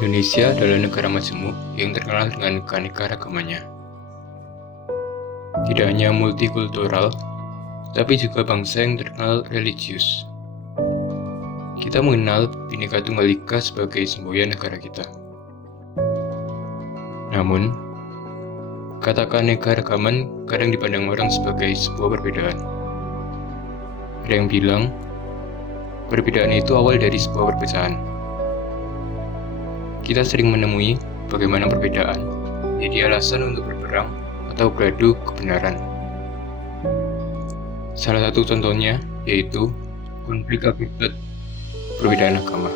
Indonesia adalah negara majemuk yang terkenal dengan keanekaragamannya. Tidak hanya multikultural, tapi juga bangsa yang terkenal religius. Kita mengenal Bhinneka Tunggal Ika sebagai semboyan negara kita. Namun, kata keanekaragaman kadang dipandang orang sebagai sebuah perbedaan. Ada yang bilang, perbedaan itu awal dari sebuah perpecahan. Kita sering menemui bagaimana perbedaan jadi alasan untuk berperang atau beradu kebenaran. Salah satu contohnya yaitu konflik akibat perbedaan agama.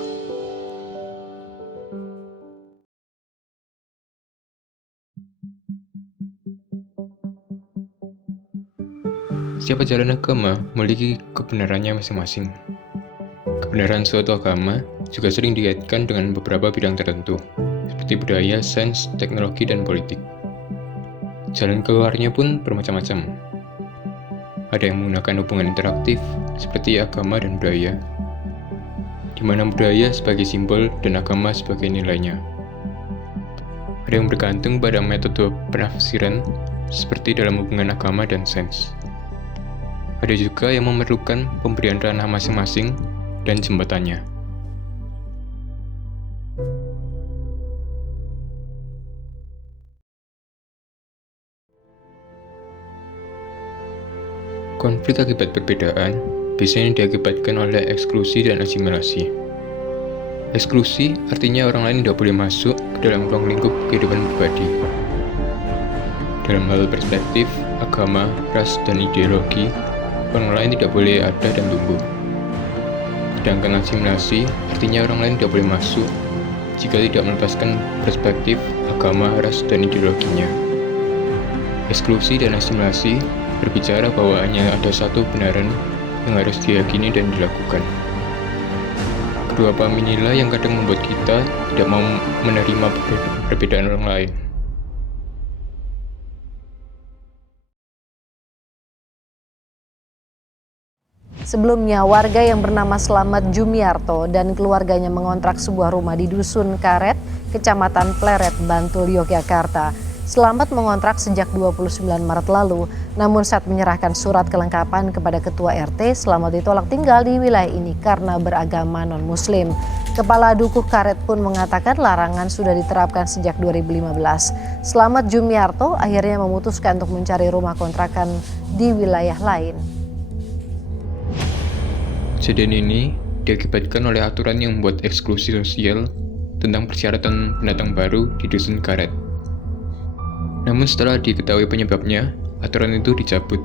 Setiap ajaran agama memiliki kebenarannya masing-masing. Kebenaran suatu agama juga sering dikaitkan dengan beberapa bidang tertentu, seperti budaya, sains, teknologi, dan politik. Jalan keluarnya pun bermacam-macam. Ada yang menggunakan hubungan interaktif, seperti agama dan budaya, di mana budaya sebagai simbol dan agama sebagai nilainya. Ada yang bergantung pada metode penafsiran, seperti dalam hubungan agama dan sains. Ada juga yang memerlukan pemberian ranah masing-masing dan jembatannya. Konflik akibat perbedaan biasanya diakibatkan oleh eksklusi dan asimilasi. Eksklusi artinya orang lain tidak boleh masuk ke dalam ruang lingkup kehidupan pribadi. Dalam hal perspektif, agama, ras, dan ideologi, orang lain tidak boleh ada dan tumbuh. Sedangkan asimilasi artinya orang lain tidak boleh masuk jika tidak melepaskan perspektif, agama, ras, dan ideologinya. Eksklusi dan asimilasi berbicara bahwa hanya ada satu kebenaran yang harus diyakini dan dilakukan. Kedua paham inilah yang kadang membuat kita tidak mau menerima perbedaan orang lain. Sebelumnya, warga yang bernama Slamet Jumiarto dan keluarganya mengontrak sebuah rumah di Dusun Karet, Kecamatan Pleret, Bantul, Yogyakarta. Slamet mengontrak sejak 29 Maret lalu, namun saat menyerahkan surat kelengkapan kepada Ketua RT, Slamet ditolak tinggal di wilayah ini karena beragama non-Muslim. Kepala Dukuh Karet pun mengatakan larangan sudah diterapkan sejak 2015. Slamet Jumiarto akhirnya memutuskan untuk mencari rumah kontrakan di wilayah lain. Kejadian ini diakibatkan oleh aturan yang membuat eksklusi sosial tentang persyaratan pendatang baru di Dusun Karet. Namun setelah diketahui penyebabnya, aturan itu dicabut.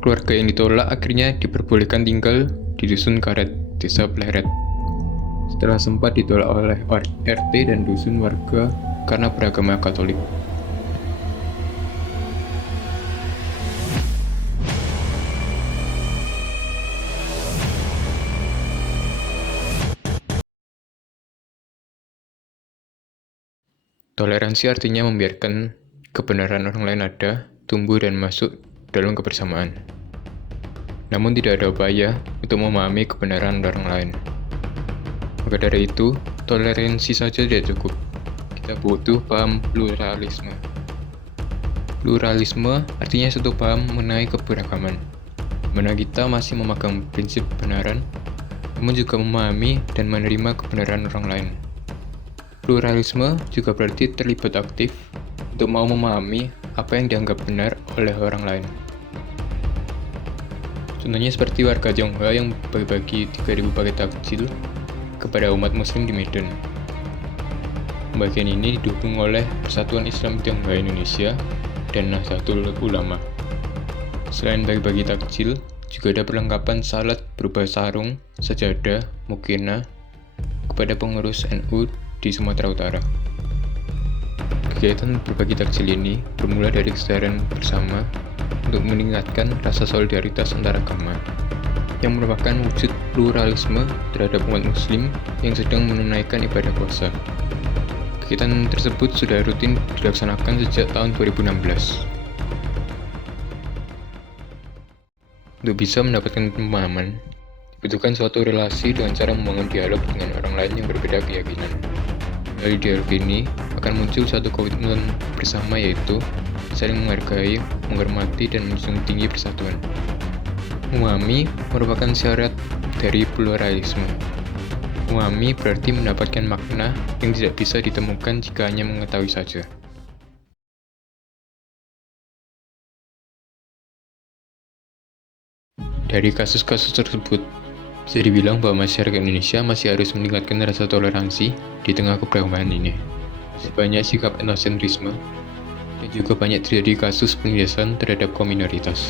Keluarga yang ditolak akhirnya diperbolehkan tinggal di Dusun Karet, Desa Pleret. Setelah sempat ditolak oleh RT dan dusun warga karena beragama Katolik. Toleransi artinya membiarkan kebenaran orang lain ada, tumbuh dan masuk dalam kebersamaan. Namun tidak ada upaya untuk memahami kebenaran orang lain. Maka dari itu, toleransi saja tidak cukup. Kita butuh paham pluralisme. Pluralisme artinya satu paham mengenai keberagaman, di mana kita masih memegang prinsip kebenaran, namun juga memahami dan menerima kebenaran orang lain. Pluralisme juga berarti terlibat aktif untuk mau memahami apa yang dianggap benar oleh orang lain. Contohnya seperti warga Tionghoa yang berbagi 3.000 paket takjil kepada umat muslim di Medan. Pembagian ini didukung oleh Persatuan Islam Tionghoa Indonesia dan Nahdlatul Ulama. Selain bagi-bagi takjil, juga ada perlengkapan salat berupa sarung, sajadah, mukena kepada pengurus NU di Sumatera Utara. Kegiatan berbagi takjil ini bermula dari kesadaran bersama untuk meningkatkan rasa solidaritas antar agama, yang merupakan wujud pluralisme terhadap umat muslim yang sedang menunaikan ibadah puasa. Kegiatan tersebut sudah rutin dilaksanakan sejak tahun 2016. Untuk bisa mendapatkan pemahaman, dibutuhkan suatu relasi dengan cara membangun dialog dengan orang lain yang berbeda keyakinan. Dari dialog ini akan muncul satu komitmen bersama, yaitu saling menghargai, menghormati, dan menjunjung tinggi persatuan. Memahami merupakan syarat dari pluralisme. Memahami berarti mendapatkan makna yang tidak bisa ditemukan jika hanya mengetahui saja. Dari kasus-kasus tersebut, bisa dibilang bahwa masyarakat Indonesia masih harus meningkatkan rasa toleransi di tengah keberagaman ini. Masih banyak sikap etnosentrisme, dan juga banyak terjadi kasus penindasan terhadap kaum minoritas.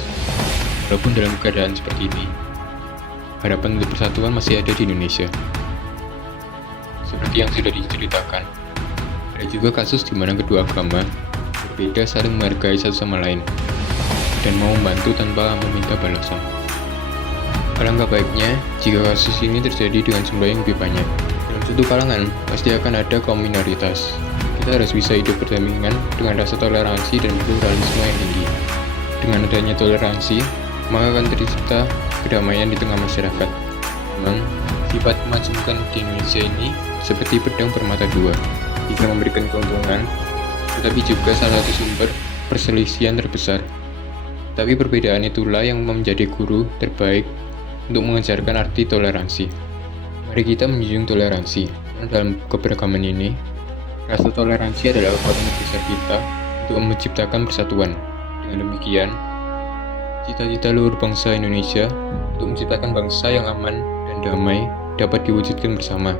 Walaupun dalam keadaan seperti ini, harapan untuk persatuan masih ada di Indonesia. Seperti yang sudah diceritakan, ada juga kasus di mana kedua agama berbeda saling menghargai satu sama lain dan mau membantu tanpa meminta balasan. Alangkah baiknya jika kasus ini terjadi dengan jumlah yang lebih banyak. Dalam suatu kalangan, pasti akan ada kaum minoritas. Kita harus bisa hidup berdampingan dengan rasa toleransi dan pluralisme yang tinggi. Dengan adanya toleransi, maka akan tercipta kedamaian di tengah masyarakat. Memang, sifat kemajemukan di Indonesia ini seperti pedang bermata dua, bisa memberikan keuntungan, tetapi juga salah satu sumber perselisihan terbesar. Tapi perbedaan itulah yang menjadi guru terbaik untuk mengajarkan arti toleransi. Mari kita menjunjung toleransi. Dalam keberagaman ini, rasa toleransi adalah kekuatan terbesar kita untuk menciptakan persatuan. Dengan demikian, cita-cita luhur bangsa Indonesia untuk menciptakan bangsa yang aman dan damai dapat diwujudkan bersama.